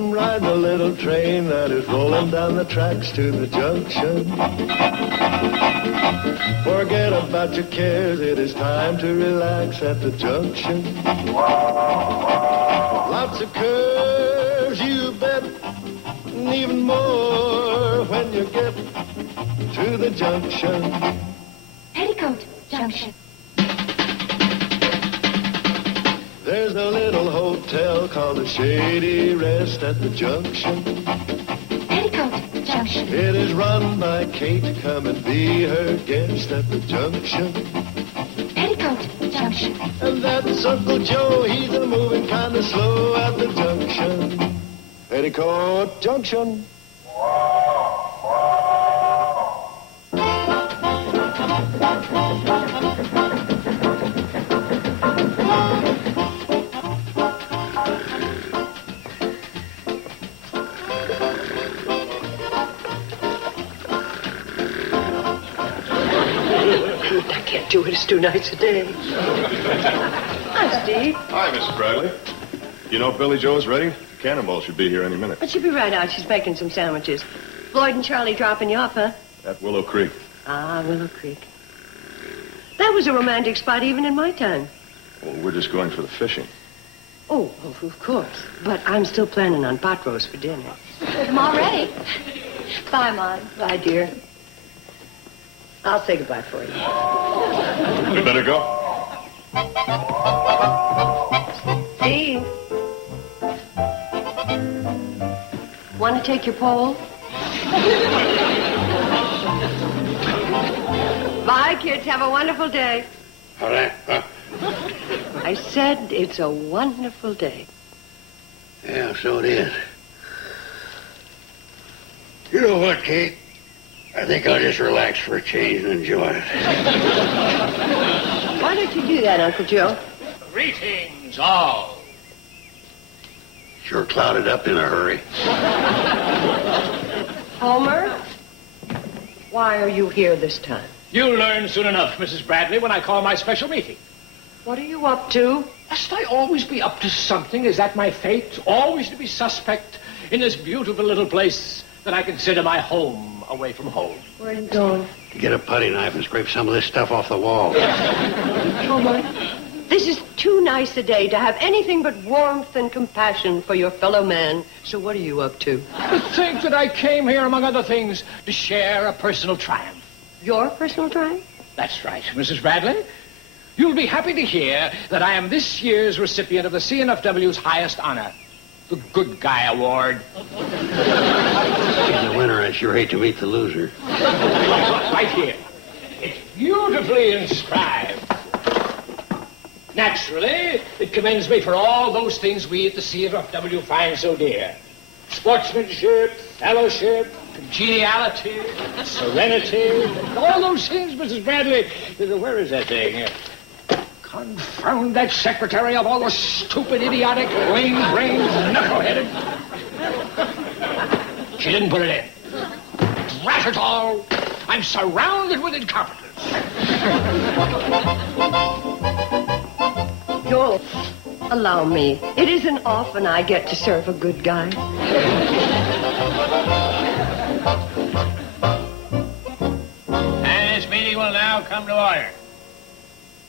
Come ride the little train that is rolling down the tracks to the junction. Forget about your cares, it is time to relax at the junction. Lots of curves, you bet, and even more when you get to the junction. Petticoat Junction. There's a little hotel called the Shady Rest at the junction. Petticoat Junction. It is run by Kate. Come and be her guest at the junction. Petticoat Junction. And that's Uncle Joe. He's a moving kind of slow at the junction. Petticoat Junction. I can't do it. It's too nice a day. Hi, Steve. Hi, Mrs. Bradley. You know Billy Joe's ready? Cannonball should be here any minute. But she'll be right out. She's making some sandwiches. Lloyd and Charlie dropping you off, huh? At Willow Creek. Ah, Willow Creek. That was a romantic spot even in my time. Well, we're just going for the fishing. Oh, of course. But I'm still planning on pot roast for dinner. I'm all ready. Bye, Mom. Bye, dear. I'll say goodbye for you. We better go. Steve. Want to take your pole? Bye, kids. Have a wonderful day. All right. I said it's a wonderful day. Yeah, so it is. You know what, Kate? I think I'll just relax for a change and enjoy it. Why don't you do that, Uncle Joe? Greetings, all. Sure clouded up in a hurry. Homer? Why are you here this time? You'll learn soon enough, Mrs. Bradley, when I call my special meeting. What are you up to? Must I always be up to something? Is that my fate? Always to be suspect in this beautiful little place that I consider my home away from home. Where are you going? To get a putty knife and scrape some of this stuff off the wall. Homer, this is too nice a day to have anything but warmth and compassion for your fellow man. So what are you up to? To think that I came here, among other things, to share a personal triumph. Your personal triumph? That's right, Mrs. Bradley. You'll be happy to hear that I am this year's recipient of the CNFW's highest honor, the Good Guy Award. Being the winner, I sure hate to meet the loser. Right here. It's beautifully inscribed. Naturally, it commends me for all those things we at the CNFW find so dear. Sportsmanship, fellowship, congeniality, serenity, all those things, Mrs. Bradley. Where is that thing? Confound that secretary of all the stupid, idiotic, lame-brained, knuckleheaded. She didn't put it in. Drat it all. I'm surrounded with incompetence. Joel, allow me. It isn't often I get to serve a good guy. And this meeting will now come to order.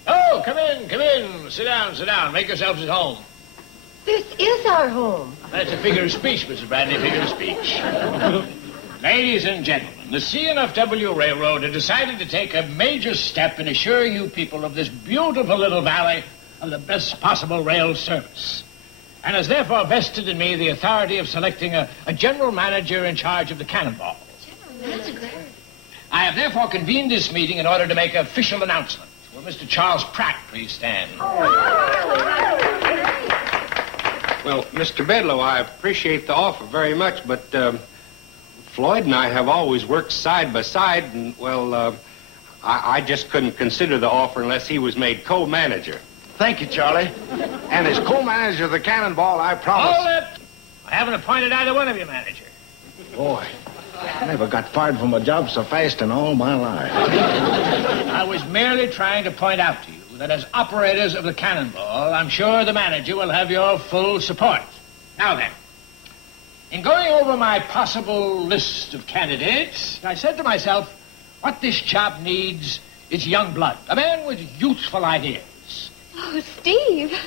Oh, come in, come in. Sit down, sit down. Make yourselves at home. This is our home. That's a figure of speech, Mrs. Bradley, figure of speech. Ladies and gentlemen, the CNFW Railroad has decided to take a major step in assuring you people of this beautiful little valley of the best possible rail service, and has therefore vested in me the authority of selecting a general manager in charge of the Cannonball. That's great. I have therefore convened this meeting in order to make an official announcement. Will Mr. Charles Pratt please stand? Well, Mr. Bedlow, I appreciate the offer very much, but Floyd and I have always worked side by side, and, well, I just couldn't consider the offer unless he was made co-manager. Thank you, Charlie. And as co-manager of the Cannonball, I promise... Hold it! I haven't appointed either one of you manager. Boy, I never got fired from a job so fast in all my life. I was merely trying to point out to you that as operators of the Cannonball, I'm sure the manager will have your full support. Now then, In going over my possible list of candidates, I said to myself, what this job needs is young blood, a man with youthful ideas. Oh, Steve.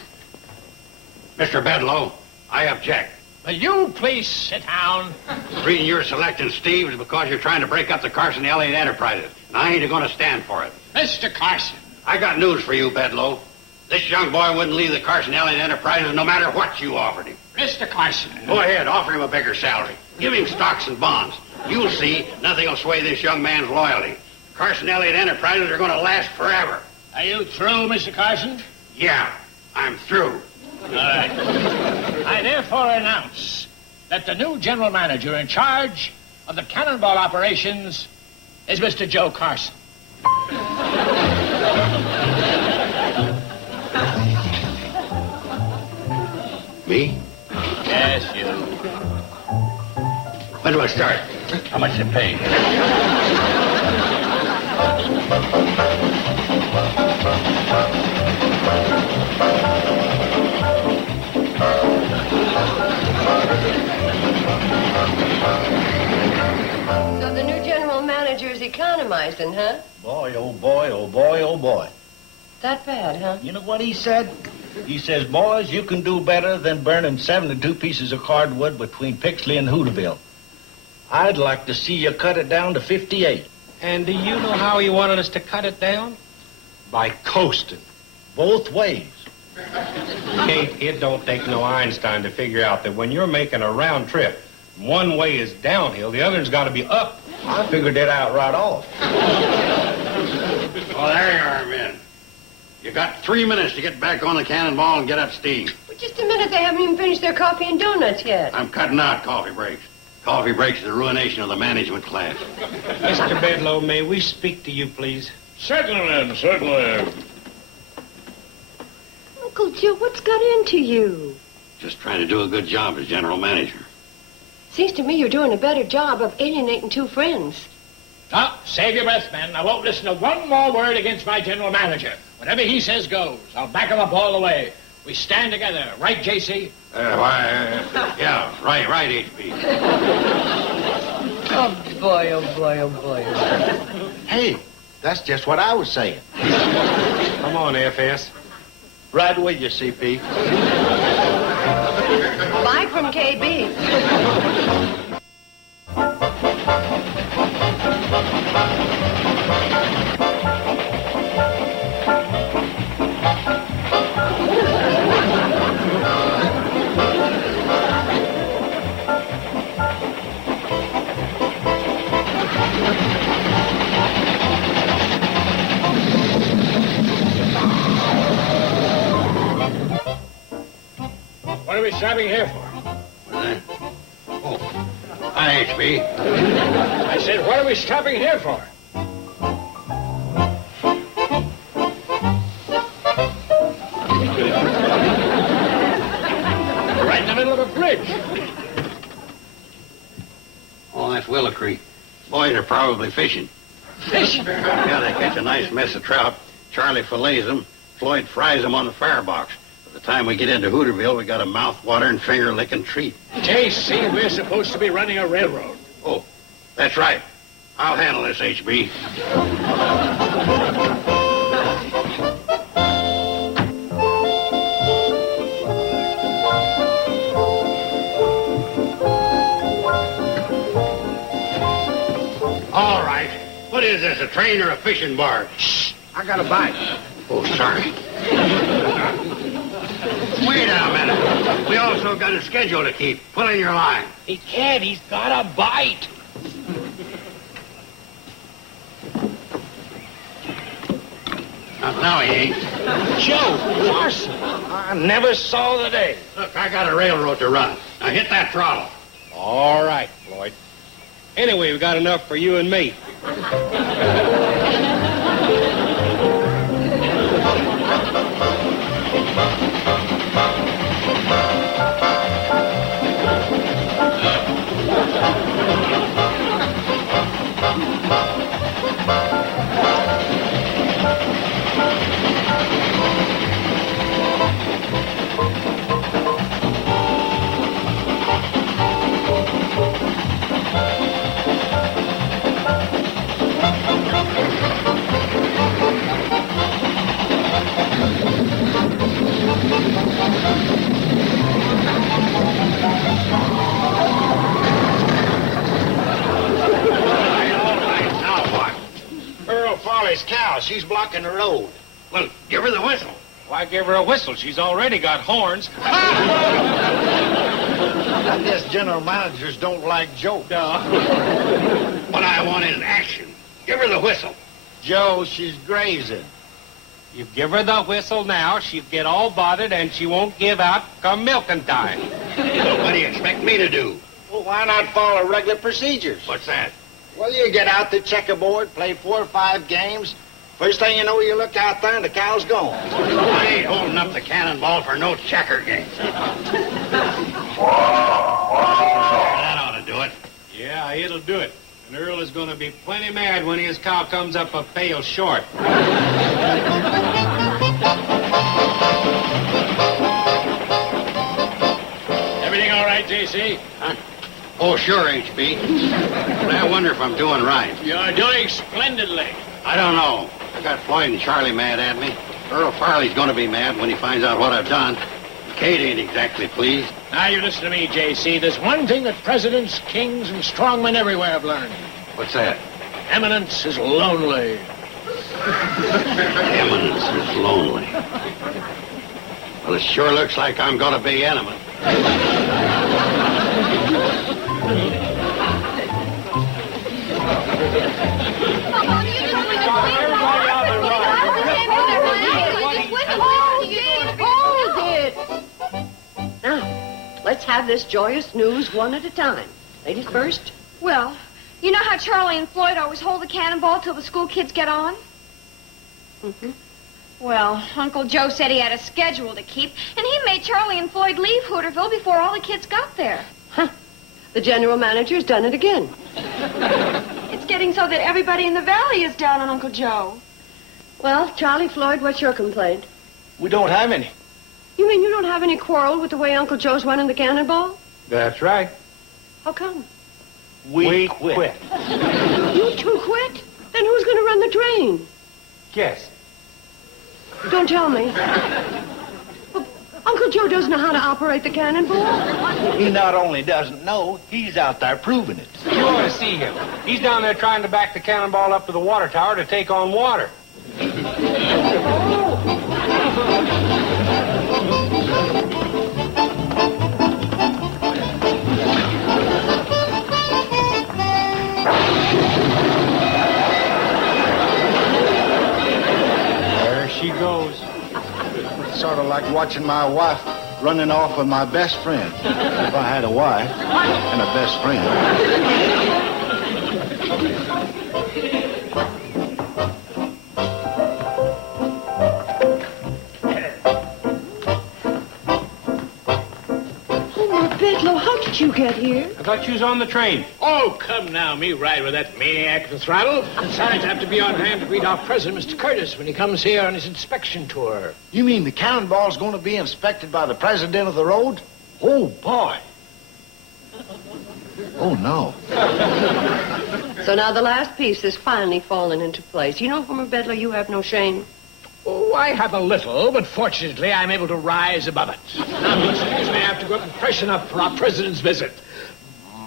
Mr. Bedlow, I object. Will you please sit down? The reason you're selecting Steve is because you're trying to break up the Carson Elliott Enterprises, and I ain't going to stand for it. Mr. Carson. I got news for you, Bedlow. This young boy wouldn't leave the Carson Elliott Enterprises no matter what you offered him. Mr. Carson. Go ahead, offer him a bigger salary. Give him stocks and bonds. You'll see nothing will sway this young man's loyalty. Carson Elliott Enterprises are going to last forever. Are you through, Mr. Carson? Yeah, I'm through. All right. I therefore announce that the new general manager in charge of the cannonball operations is Mr. Joe Carson. Me? Yes, you. When do I start? How much to pay? So the new general manager's economizing, huh? Boy, oh boy, oh boy, oh boy. That bad, huh? You know what he said? He says, boys, you can do better than burning 72 pieces of cardwood between Pixley and Hooterville. I'd like to see you cut it down to 58. And do you know how he wanted us to cut it down? By coasting. Both ways. Kate, it don't take no Einstein to figure out that when you're making a round trip, one way is downhill, the other's got to be up. I figured it out right off. Oh, there you are, men. You got 3 minutes to get back on the cannonball and get up steam. But just a minute, they haven't even finished their coffee and donuts yet. I'm cutting out coffee breaks. Coffee breaks are the ruination of the management class. Mr. Bedlow, may we speak to you, please? Certainly, certainly. Uncle Joe, what's got into you? Just trying to do a good job as general manager. Seems to me you're doing a better job of alienating two friends. Now, save your breath, men. I won't listen to one more word against my general manager. Whatever he says goes. I'll back him up all the way. We stand together. Right, J.C.? Yeah, right, H.B. Oh, boy, oh, boy, oh, boy. Hey, that's just what I was saying. Come on, FS. Right with you, CP. Bye from KB. What are we stopping here for? Oh, hi, H.B. I said, what are we stopping here for? Right in the middle of a bridge. Oh, that's Willow Creek. Boys are probably fishing. Fishing? Yeah, they catch a nice mess of trout. Charlie fillets them. Floyd fries them on the firebox. By the time we get into Hooterville, we got a mouth-watering, finger-licking treat. J.C., we're supposed to be running a railroad. Oh, that's right. I'll handle this, H.B. All right. What is this, a train or a fishing barge? Shh, I got a bite. Oh, sorry. Wait a minute. We also got a schedule to keep. Pull in your line. He can't. He's got a bite. Now he ain't. Joe Carson. I never saw the day. Look, I got a railroad to run. Now hit that throttle. All right, Floyd. Anyway, we got enough for you and me. Earl Farley's cow. She's blocking the road. Well, give her the whistle. Why give her a whistle? She's already got horns. I guess general managers don't like jokes. What I want is action. Give her the whistle. Joe, she's grazing. You give her the whistle now, she'll get all bothered, and she won't give out come milking time. What do you expect me to do? Well, why not follow regular procedures? What's that? Well, you get out the checkerboard, play 4 or 5 games. First thing you know, you look out there and the cow's gone. I ain't holding up the cannonball for no checker game. That ought to do it. Yeah, it'll do it. And Earl is going to be plenty mad when his cow comes up a pail short. Everything all right, J.C.? Huh? Oh, sure, H.B. But I wonder if I'm doing right. You're doing splendidly. I don't know. I got Floyd and Charlie mad at me. Earl Farley's going to be mad when he finds out what I've done. Kate ain't exactly pleased. Now, you listen to me, J.C. There's one thing that presidents, kings, and strongmen everywhere have learned. What's that? Eminence is lonely. Eminence is lonely. Well, it sure looks like I'm going to be eminent. Now, let's have this joyous news one at a time. Ladies first. Well, you know how Charlie and Floyd always hold the cannonball till the school kids get on? Mm-hmm. Well, Uncle Joe said he had a schedule to keep, and he made Charlie and Floyd leave Hooterville before all the kids got there. Huh. The general manager's done it again. It's getting so that everybody in the valley is down on Uncle Joe. Well, Charlie, Floyd, what's your complaint? We don't have any. You mean you don't have any quarrel with the way Uncle Joe's running the cannonball? That's right. How come? We quit. You two quit? Then who's going to run the train? Yes. Don't tell me. Well, Uncle Joe doesn't know how to operate the cannonball. He not only doesn't know, he's out there proving it. You ought to see him. He's down there trying to back the cannonball up to the water tower to take on water. There she goes. It's sort of like watching my wife running off with my best friend. If I had a wife and a best friend. Bedlow, how did you get here? I thought you was on the train. Oh, come now, me ride with that maniac at the throttle. Besides, I have to be on hand to greet our president, Mr. Curtis, when he comes here on his inspection tour. You mean the cannonball's going to be inspected by the president of the road? Oh, boy. Oh, no. So now the last piece has finally fallen into place. You know, Homer Bedlow, you have no shame. Oh, I have a little, but fortunately I'm able to rise above it. Now, excuse me, I have to go up and freshen up for our president's visit.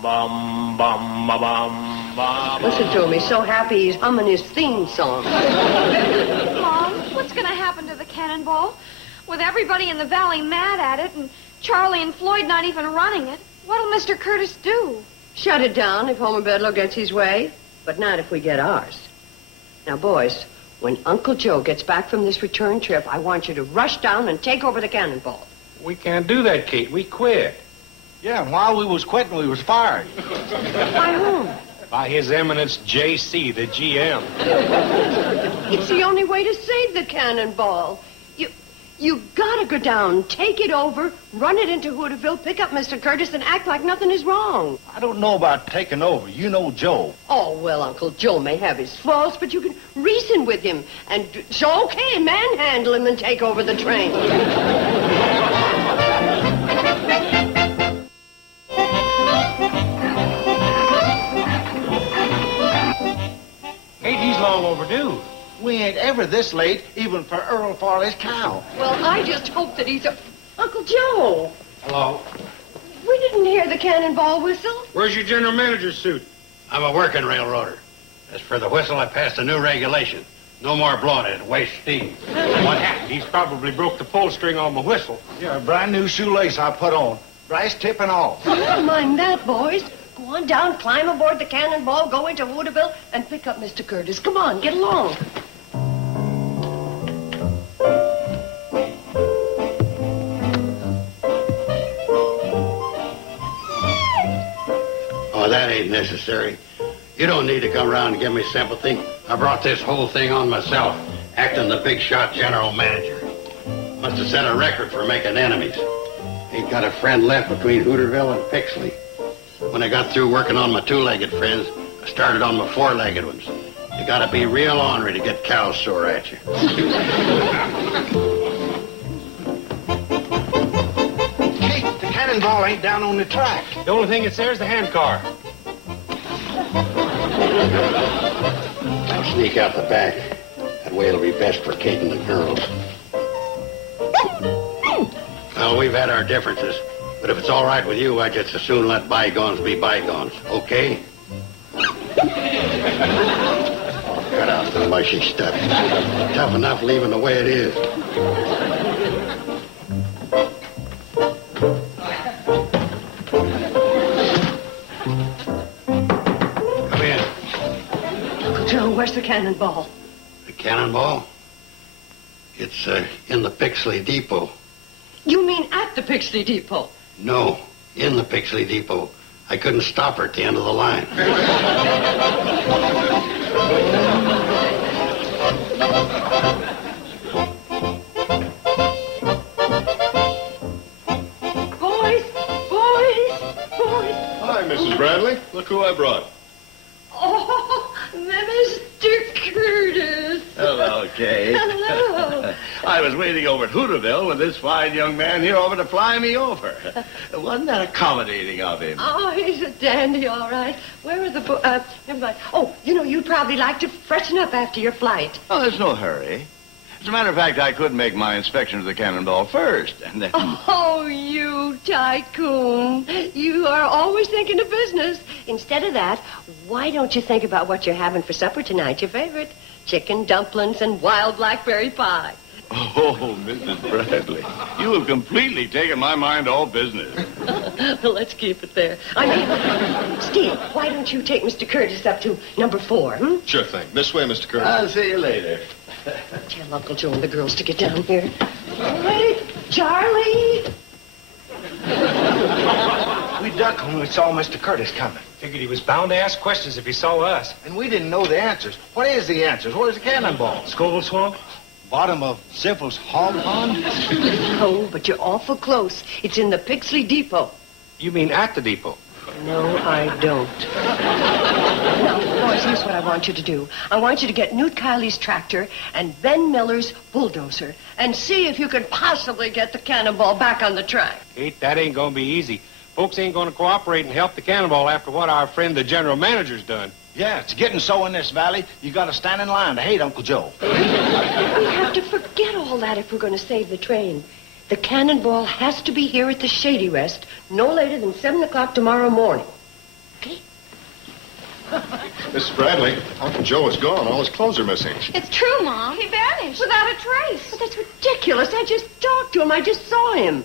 Bum, bum, ba, bum, ba, Listen to him. He's so happy he's humming his theme song. Mom, what's going to happen to the cannonball? With everybody in the valley mad at it and Charlie and Floyd not even running it, what'll Mr. Curtis do? Shut it down if Homer Bedlow gets his way, but not if we get ours. Now, boys, when Uncle Joe gets back from this return trip, I want you to rush down and take over the cannonball. We can't do that, Kate. We quit. Yeah, and while we was quitting, we was fired. By whom? By His Eminence J.C., the GM. It's the only way to save the cannonball. You gotta go down, take it over, run it into Hooterville, pick up Mr. Curtis, and act like nothing is wrong. I don't know about taking over. You know Joe. Oh, well, Uncle Joe may have his faults, but you can reason with him. And so, okay, manhandle him and take over the train. Kate, he's long overdue. We ain't ever this late, even for Earl Farley's cow. Well, I just hope that he's a... Uncle Joe, Hello. we didn't hear the cannonball whistle. Where's your general manager's suit? I'm a working railroader. As for the whistle, I passed a new regulation. No more blowing it. It wastes steam. What happened? He's probably broke the pull string on my whistle. Yeah, a brand new shoelace I put on. Brass tip and all. Oh, don't mind that, boys. Go on down, climb aboard the cannonball, go into Hooterville, and pick up Mr. Curtis. Come on, get along. Oh, that ain't necessary. You don't need to come around and give me sympathy. I brought this whole thing on myself, acting the big shot general manager. Must have set a record for making enemies. Ain't got a friend left between Hooterville and Pixley. When I got through working on my two-legged friends, I started on my four-legged ones. You gotta be real ornery to get cows sore at you. Hey, the cannonball ain't down on the track. The only thing that's there is the hand car. I'll sneak out the back. That way it'll be best for Kate and the girls. Well, we've had our differences, but if it's all right with you, I'd just as soon let bygones be bygones, okay? Oh, cut out the mushy stuff. Tough enough leaving the way it is. Come in. Uncle Joe, where's the cannonball? The cannonball? It's in the Pixley Depot. You mean at the Pixley Depot? No, in the Pixley Depot. I couldn't stop her at the end of the line. Boys! Hi, Mrs. Bradley. Look who I brought. Oh, Mr. Curtis. Hello, Kate. Hello. I was waiting over at Hooterville with this fine young man here over to fly me over. Wasn't that accommodating of him? Oh, he's a dandy, all right. Where are the never mind. Oh, you know, you'd probably like to freshen up after your flight. Oh, there's no hurry. As a matter of fact, I could make my inspection of the cannonball first, and then... Oh, you Tycoon. You are always thinking of business. Instead of that, why don't you think about what you're having for supper tonight, your favorite? Chicken dumplings and wild blackberry pie. Oh, Mrs. Bradley, you have completely taken my mind off business. Well, let's keep it there. I mean, Steve, why don't you take Mr. Curtis up to number 4, hmm? Sure thing. This way, Mr. Curtis. I'll see you later. Tell Uncle Joe and the girls to get down here. All right, Charlie. We ducked when we saw Mr. Curtis coming. Figured he was bound to ask questions if he saw us. And we didn't know the answers. What is the answers? Where's the cannonball? Scoville Swamp? Bottom of Zippel's hog pond? No, but you're awful close. It's in the Pixley Depot. You mean at the depot? No, I don't. Now, boys, here's what I want you to do. I want you to get Newt Kiley's tractor and Ben Miller's bulldozer and see if you can possibly get the cannonball back on the track. Kate, that ain't gonna be easy. Folks ain't gonna cooperate and help the cannonball after what our friend the general manager's done. Yeah, it's getting so in this valley, you gotta stand in line to hate Uncle Joe. We have to forget all that if we're going to save the train. The cannonball has to be here at the Shady Rest no later than 7 o'clock tomorrow morning. Okay? Mrs. Bradley, Uncle Joe is gone. All his clothes are missing. It's true, Mom. He vanished without a trace. But that's ridiculous. I just talked to him. I just saw him.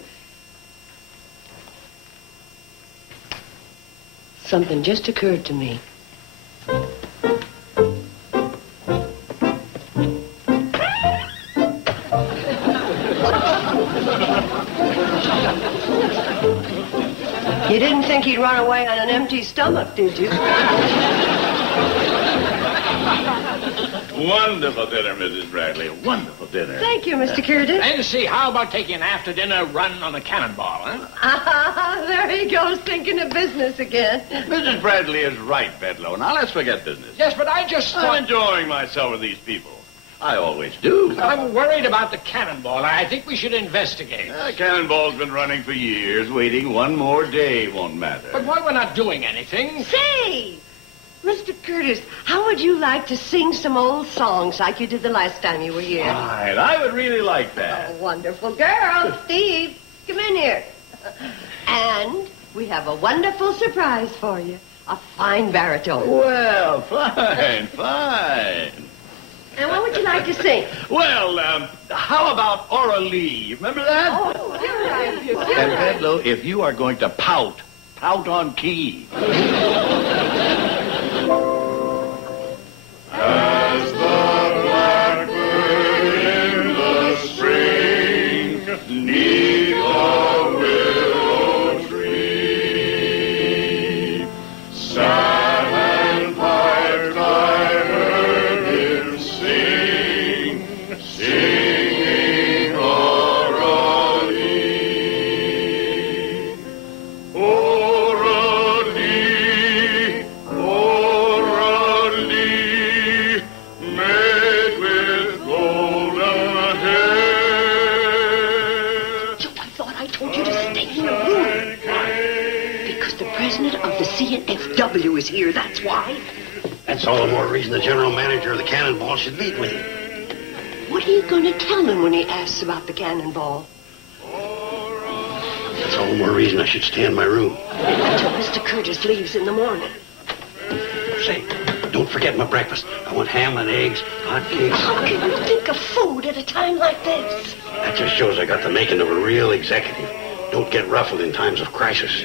Something just occurred to me. You didn't think he'd run away on an empty stomach, did you? Wonderful dinner, Mrs. Bradley. Wonderful dinner. Thank you, Mr. Curtis. And see, how about taking an after-dinner run on the cannonball, huh? Ah, there he goes, thinking of business again. Mrs. Bradley is right, Bedlow. Now, let's forget business. Yes, but I just I'm thought... enjoying myself with these people. I always do. I'm worried about the cannonball. I think we should investigate. Cannonball's been running for years. Waiting one more day won't matter. But why we're not doing anything? Say, Mr. Curtis, how would you like to sing some old songs like you did the last time you were here? Right, I would really like that. Oh, wonderful girl. Steve, have a wonderful surprise for you. A fine baritone. Well, fine, fine. And what would you like to sing? Well, how about Oralee? Remember that? Oh, you're right. And Bedloe, if you are going to pout on key. As the blackbird in the spring neath the willow tree sat and piped, I heard him sing, singing Oralee. Oralee, Oralee, made with golden hair. Joe, I thought I told you to stay in your room. Because the president of the CNFW is here, that's why. That's all the more reason the general manager of the Cannonball should meet with him. What are you going to tell him when he asks about the cannonball? That's all the more reason I should stay in my room. Until Mr. Curtis leaves in the morning. Say, don't forget my breakfast. I want ham and eggs, hot cakes. How can you think of food at a time like this? That just shows I got the making of a real executive. Don't get ruffled in times of crisis.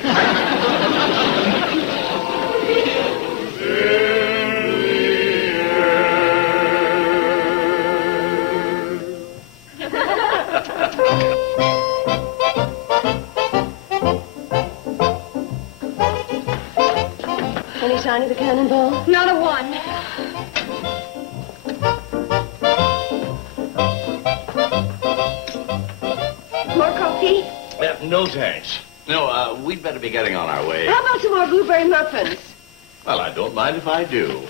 Any sign of the cannonball? Not a one. More coffee? No, thanks. No, we'd better be getting on our way. How about some more blueberry muffins? Well, I don't mind if I do.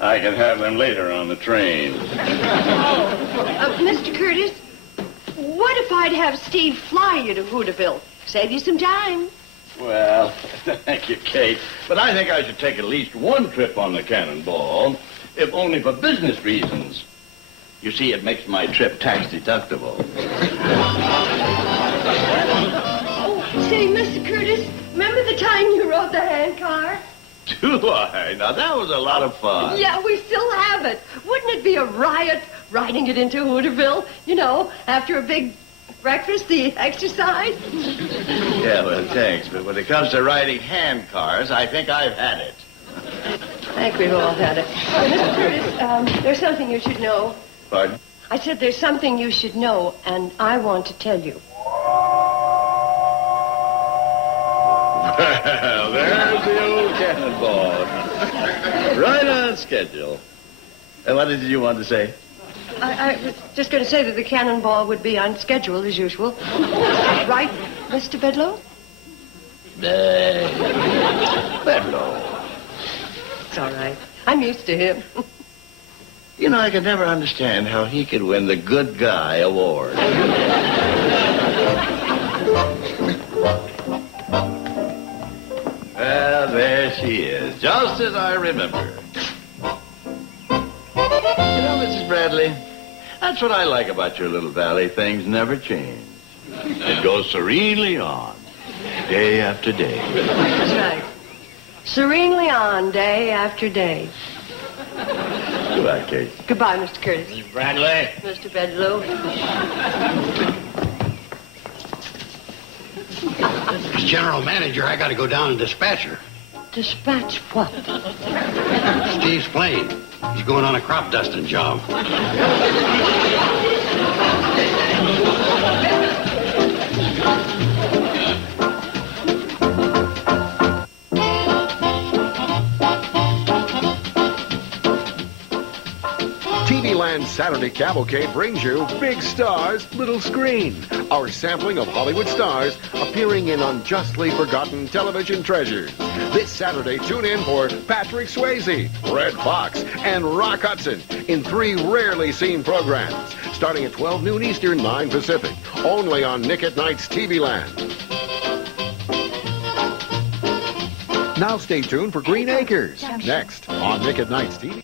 I can have them later on the train. Mr. Curtis, what if I'd have Steve fly you to Hooterville? Save you some time. Well, thank you, Kate. But I think I should take at least one trip on the Cannonball, if only for business reasons. You see, it makes my trip tax deductible. Oh, say, Mr. Curtis, remember the time you rode the handcar? Do I? Now, that was a lot of fun. Yeah, we still have it. Wouldn't it be a riot riding it into Hooterville? You know, after a big breakfast, the exercise? Yeah, well, thanks. But when it comes to riding hand cars, I think I've had it. I think we've all had it. Mr. Curtis, there's something you should know. Pardon? I said there's something you should know, and I want to tell you. Well, there's the old Cannonball. Right on schedule. And what did you want to say? I was just going to say that the cannonball would be on schedule, as usual. Right, Mr. Bedloe? Bedloe. It's all right. I'm used to him. You know, I could never understand how he could win the Good Guy Award. Well, there she is, just as I remember. You know, Mrs. Bradley, that's what I like about your little valley. Things never change. It goes serenely on, day after day. That's right. Serenely on, day after day. Goodbye, Kate. Goodbye, Mr. Curtis. Mrs. Bradley. Mr. Bedloe. As general manager, I got to go down and dispatch her. Dispatch what? Steve's plane. He's going on a crop dusting job. TV Land's Saturday Cavalcade brings you Big Stars, Little Screen, our sampling of Hollywood stars appearing in unjustly forgotten television treasures. This Saturday, tune in for Patrick Swayze, Red Fox, and Rock Hudson in 3 rarely seen programs, starting at 12 noon Eastern, 9 Pacific, only on Nick at Night's TV Land. Now stay tuned for Green Acres, next on Nick at Night's TV.